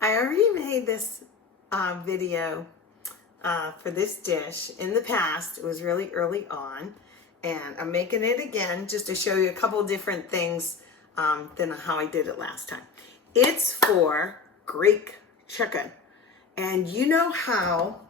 I already made this video for this dish in the past. It was really early on, and I'm making it again just to show you a couple different things than how I did it last time. It's for Greek chicken. And you know how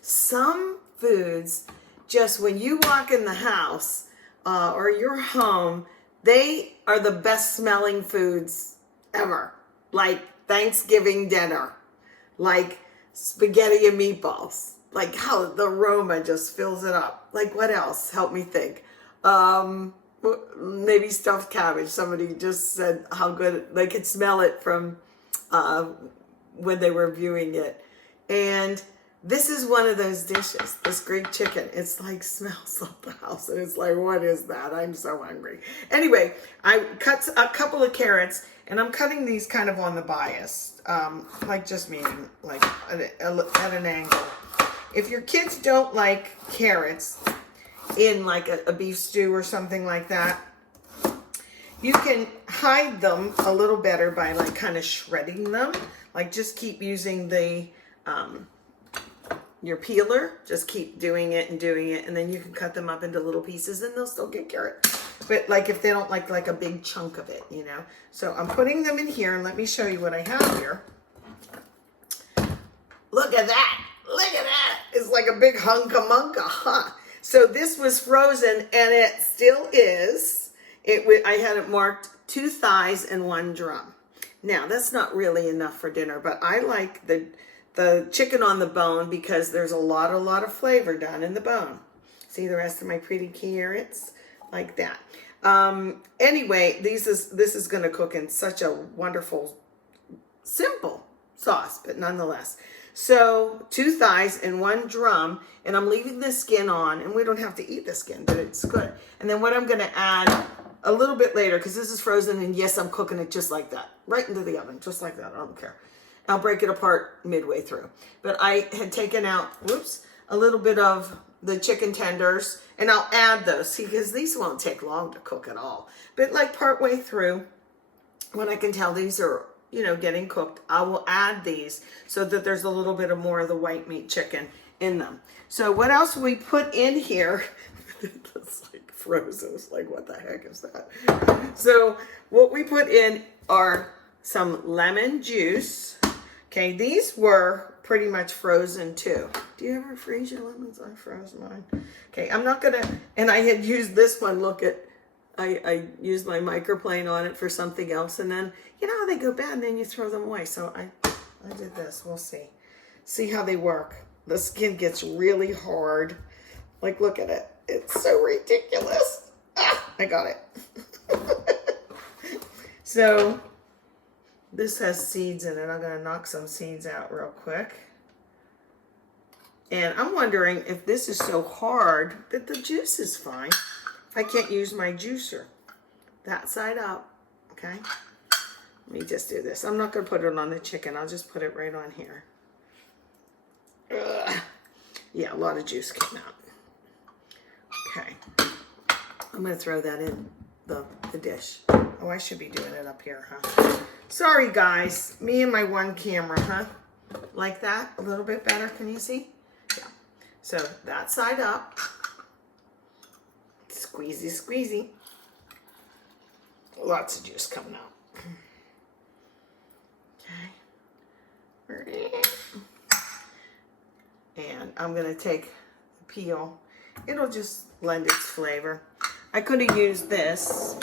some foods, just when you walk in the house or your home, they are the best smelling foods ever. Like Thanksgiving dinner, like spaghetti and meatballs, like how the aroma just fills it up. Like what else? Help me think. Maybe stuffed cabbage. Somebody just said how good they could smell it from when they were viewing it. And this is one of those dishes, this Greek chicken. It's like smells up the house, and it's like, what is that? I'm so hungry. Anyway, I cut a couple of carrots, and I'm cutting these kind of on the bias, like just medium, like at an angle. If your kids don't like carrots in like a beef stew or something like that, you can hide them a little better by like kind of shredding them. Like just keep using the your peeler, just keep doing it, and then you can cut them up into little pieces and they'll still get carrot. But like if they don't like a big chunk of it, you know. So I'm putting them in here, and let me show you what I have here. Look at that. Look at that. It's like a big hunka munka, huh? So this was frozen, and it still is. I had it marked 2 thighs and 1 drum. Now, that's not really enough for dinner, but I like the chicken on the bone because there's a lot of flavor down in the bone. See the rest of my pretty carrots? Like that. Anyway, this is going to cook in such a wonderful, simple sauce, but nonetheless. So 2 thighs and 1 drum, and I'm leaving the skin on, and we don't have to eat the skin, but it's good. And then what I'm going to add a little bit later, because this is frozen, and yes, I'm cooking it just like that, right into the oven, just like that. I don't care. I'll break it apart midway through. But I had taken out, a little bit of the chicken tenders, and I'll add those, see, because these won't take long to cook at all. But like partway through, when I can tell these are, getting cooked, I will add these so that there's a little bit of more of the white meat chicken in them. So what else we put in here? It's like frozen. It's like, what the heck is that? So what we put in are some lemon juice. Okay, these were pretty much frozen too. Do you ever freeze your lemons? I froze mine. Okay, I'm not gonna, and I had used this one, I used my microplane on it for something else, and then, how they go bad and then you throw them away. So I did this, we'll see. See how they work. The skin gets really hard. Like, look at it. It's so ridiculous. I got it. So this has seeds in it. I'm going to knock some seeds out real quick. And I'm wondering if this is so hard that the juice is fine. I can't use my juicer. That side up. Okay. Let me just do this. I'm not going to put it on the chicken. I'll just put it right on here. Ugh. Yeah, a lot of juice came out. Okay. I'm going to throw that in the dish. Oh, I should be doing it up here, huh? Sorry, guys. Me and my one camera, huh? Like that? A little bit better. Can you see? Yeah. So that side up. Squeezy, squeezy. Lots of juice coming out. Okay. And I'm going to take the peel. It'll just lend its flavor. I could have used this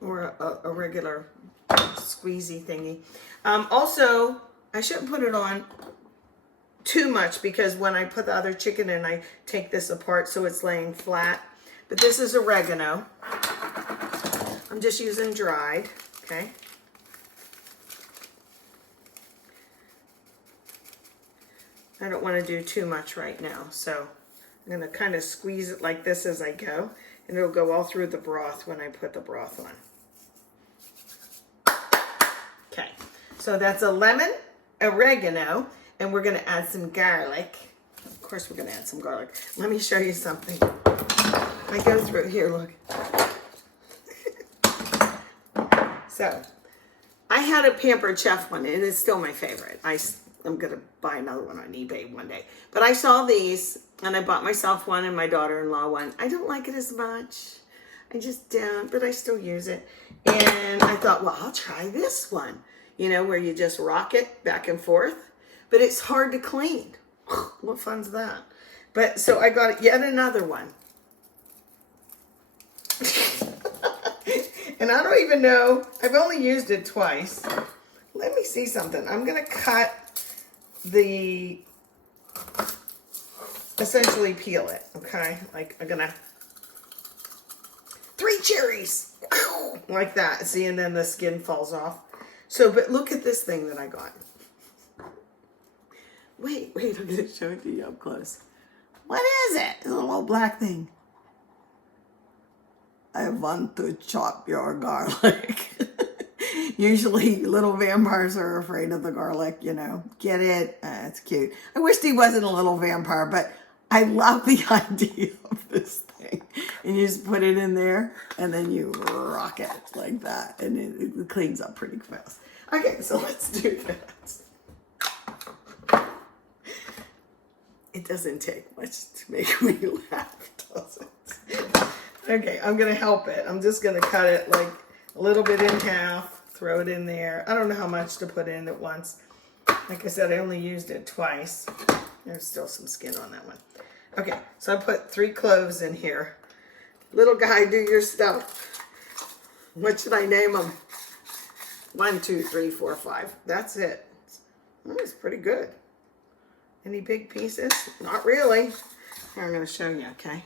or a regular squeezy thingy. Also, I shouldn't put it on too much because when I put the other chicken in, I take this apart so it's laying flat. But this is oregano. I'm just using dried, okay? I don't want to do too much right now, so I'm going to kind of squeeze it like this as I go, and it'll go all through the broth when I put the broth on. Okay, so that's a lemon, oregano, and we're going to add some garlic. Of course, we're going to add some garlic. Let me show you something. I go through here, look. So I had a Pampered Chef one, and it's still my favorite. I'm going to buy another one on eBay one day. But I saw these, and I bought myself one and my daughter-in-law one. I don't like it as much. I just don't, but I still use it. And I thought, well, I'll try this one. You know, where you just rock it back and forth. But it's hard to clean. What fun's that? But so I got yet another one. And I don't even know, I've only used it twice. Let me see something. I'm gonna cut essentially peel it, okay? Like I'm gonna, 3 cherries, like that. See, and then the skin falls off. So, but look at this thing that I got. Wait, I'm gonna show it to you up close. What is it? It's a little black thing. I want to chop your garlic. Usually little vampires are afraid of the garlic, you know. Get it? It's cute. I wished he wasn't a little vampire, but I love the idea of this thing. And you just put it in there, and then you rock it like that, and it cleans up pretty fast. Okay, so let's do that. It doesn't take much to make me laugh, does it? Okay, I'm going to help it. I'm just going to cut it like a little bit in half, throw it in there. I don't know how much to put in at once. Like I said, I only used it twice. There's still some skin on that one. Okay, so I put 3 cloves in here. Little guy, do your stuff. What should I name them? 1, 2, 3, 4, 5. That's it. It's pretty good. Any big pieces? Not really. Here, I'm going to show you, okay?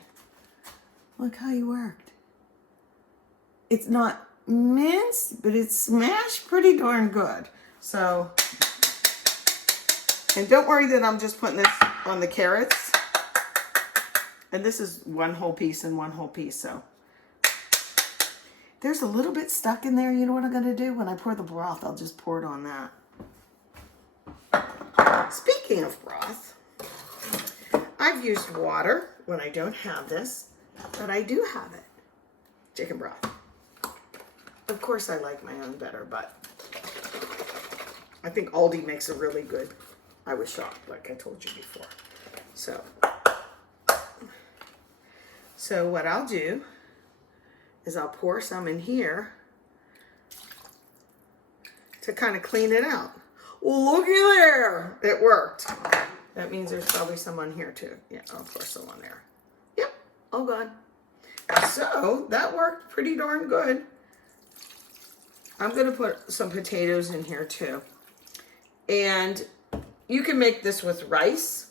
Look how you worked. It's not minced, but it's smashed pretty darn good. So, and don't worry that I'm just putting this on the carrots. And this is 1 whole piece and 1 whole piece, so. There's a little bit stuck in there. You know what I'm going to do? When I pour the broth, I'll just pour it on that. Speaking of broth, I've used water when I don't have this. But I do have it. Chicken broth. Of course I like my own better, but I think Aldi makes a really good. I was shocked, like I told you before. So what I'll do is I'll pour some in here to kind of clean it out. Looky there! It worked. That means there's probably some on here too. Yeah, I'll pour some on there. Oh God. So that worked pretty darn good. I'm going to put some potatoes in here too. And you can make this with rice.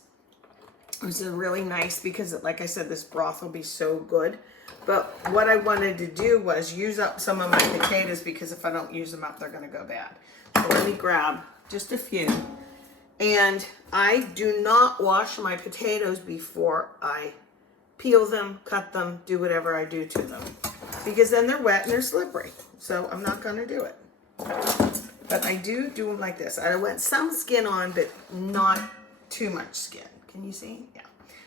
This is really nice because, like I said, this broth will be so good. But what I wanted to do was use up some of my potatoes because if I don't use them up, they're going to go bad. So let me grab just a few. And I do not wash my potatoes before I peel them, cut them, do whatever I do to them. Because then they're wet and they're slippery. So I'm not going to do it. But I do them like this. I want some skin on, but not too much skin. Can you see? Yeah.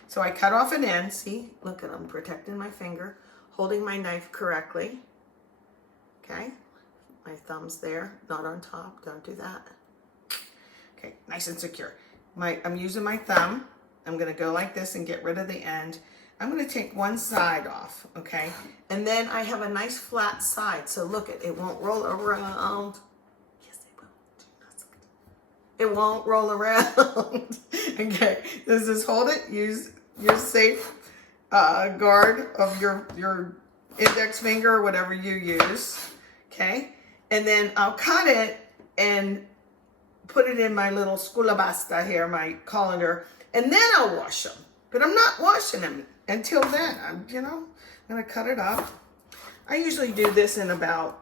So I cut off an end. See? Look at I'm protecting my finger, holding my knife correctly. Okay? My thumb's there, not on top. Don't do that. Okay, nice and secure. I'm using my thumb. I'm going to go like this and get rid of the end. I'm going to take one side off, okay? And then I have a nice flat side. So look, it won't roll around. Yes, it will. It won't roll around. Okay, this is hold it. Use your safe guard of your index finger or whatever you use, okay? And then I'll cut it and put it in my little sculabasta here, my colander, and then I'll wash them. But I'm not washing them until then. I'm going to cut it up. I usually do this in about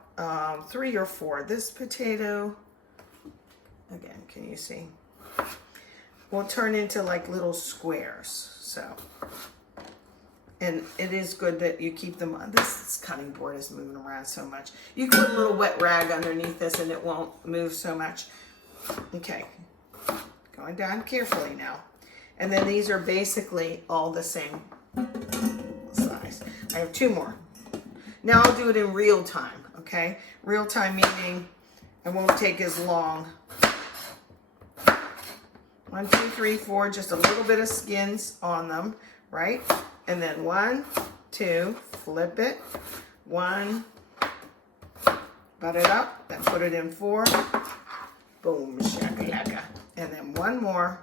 3 or 4. This potato, again, can you see? Will turn into like little squares. So, and it is good that you keep them on. This cutting board is moving around so much. You can put a little wet rag underneath this and it won't move so much. Okay, going down carefully now. And then these are basically all the same size. I have 2 more. Now I'll do it in real time, okay? Real time meaning It won't take as long. 1, 2, 3, 4, just a little bit of skins on them, right? And then 1, 2, flip it. 1, butt it up, then put it in 4. Boom, shakalaka. And then 1 more.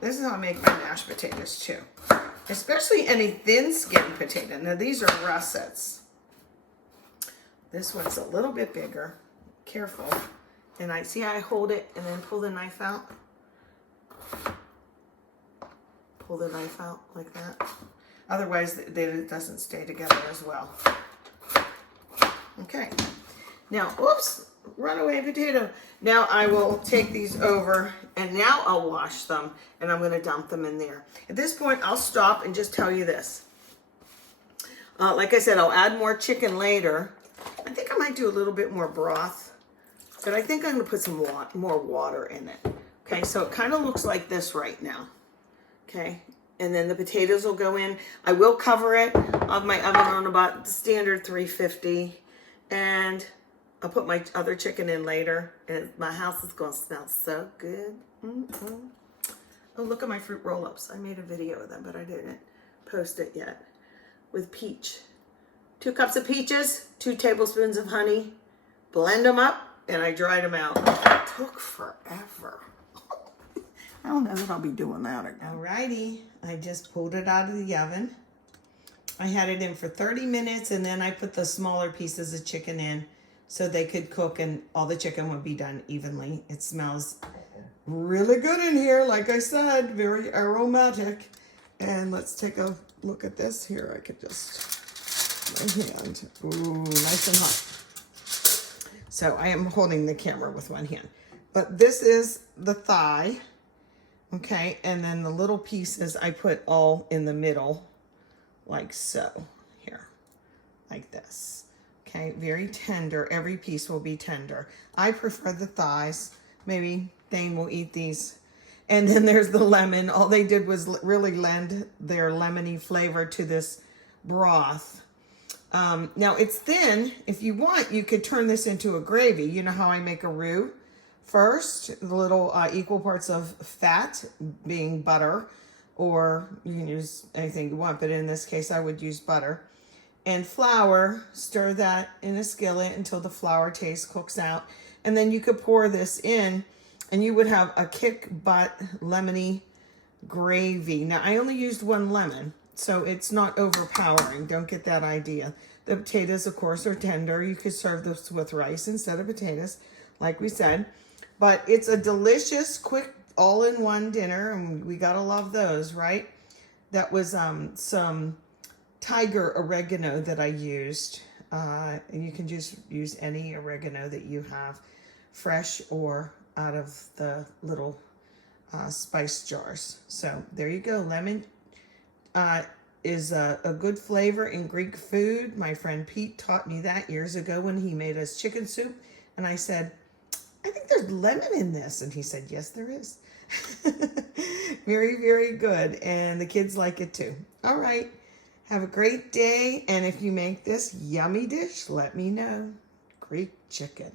This is how I make my mashed potatoes too. Especially any thin skinned potato. Now these are russets. This one's a little bit bigger. Careful. And I see I hold it and then pull the knife out. Pull the knife out like that. Otherwise it doesn't stay together as well. Okay. Now, oops, runaway potato. Now I will take these over and now I'll wash them and I'm going to dump them in there. At this point, I'll stop and just tell you this. Like I said, I'll add more chicken later. I think I might do a little bit more broth. But I think I'm going to put some more water in it. Okay, so it kind of looks like this right now. Okay, and then the potatoes will go in. I will cover it on my oven on about the standard 350. And I'll put my other chicken in later. And my house is going to smell so good. Mm-hmm. Oh, look at my fruit roll-ups. I made a video of them, but I didn't post it yet. With peach. 2 cups of peaches, 2 tablespoons of honey. Blend them up. And I dried them out. It took forever. I don't know that I'll be doing that again. Alrighty, I just pulled it out of the oven. I had it in for 30 minutes and then I put the smaller pieces of chicken in so they could cook and all the chicken would be done evenly. It smells really good in here, like I said, very aromatic. And let's take a look at this here. I could just, my hand, ooh, nice and hot. So I am holding the camera with one hand. But this is the thigh, okay? And then the little pieces I put all in the middle, like so, here, like this. Okay, very tender. Every piece will be tender. I prefer the thighs. Maybe Thane will eat these. And then there's the lemon. All they did was really lend their lemony flavor to this broth. Now it's thin. If you want, you could turn this into a gravy. You know how I make a roux? First, the little equal parts of fat being butter, or you can use anything you want, but in this case I would use butter. And flour, stir that in a skillet until the flour taste cooks out. And then you could pour this in and you would have a kick butt lemony gravy. Now I only used 1 lemon. So it's not overpowering. Don't get that idea. The potatoes, of course, are tender. You could serve this with rice instead of potatoes, like we said. But it's a delicious, quick, all-in-one dinner, and we gotta love those, right? That was some tiger oregano that I used. And you can just use any oregano that you have, fresh or out of the little spice jars. So there you go. Lemon is a good flavor in Greek food. My friend Pete taught me that years ago when he made us chicken soup. And I said, I think there's lemon in this. And he said, yes, there is. Very, very good. And the kids like it too. All right. Have a great day. And if you make this yummy dish, let me know. Greek chicken.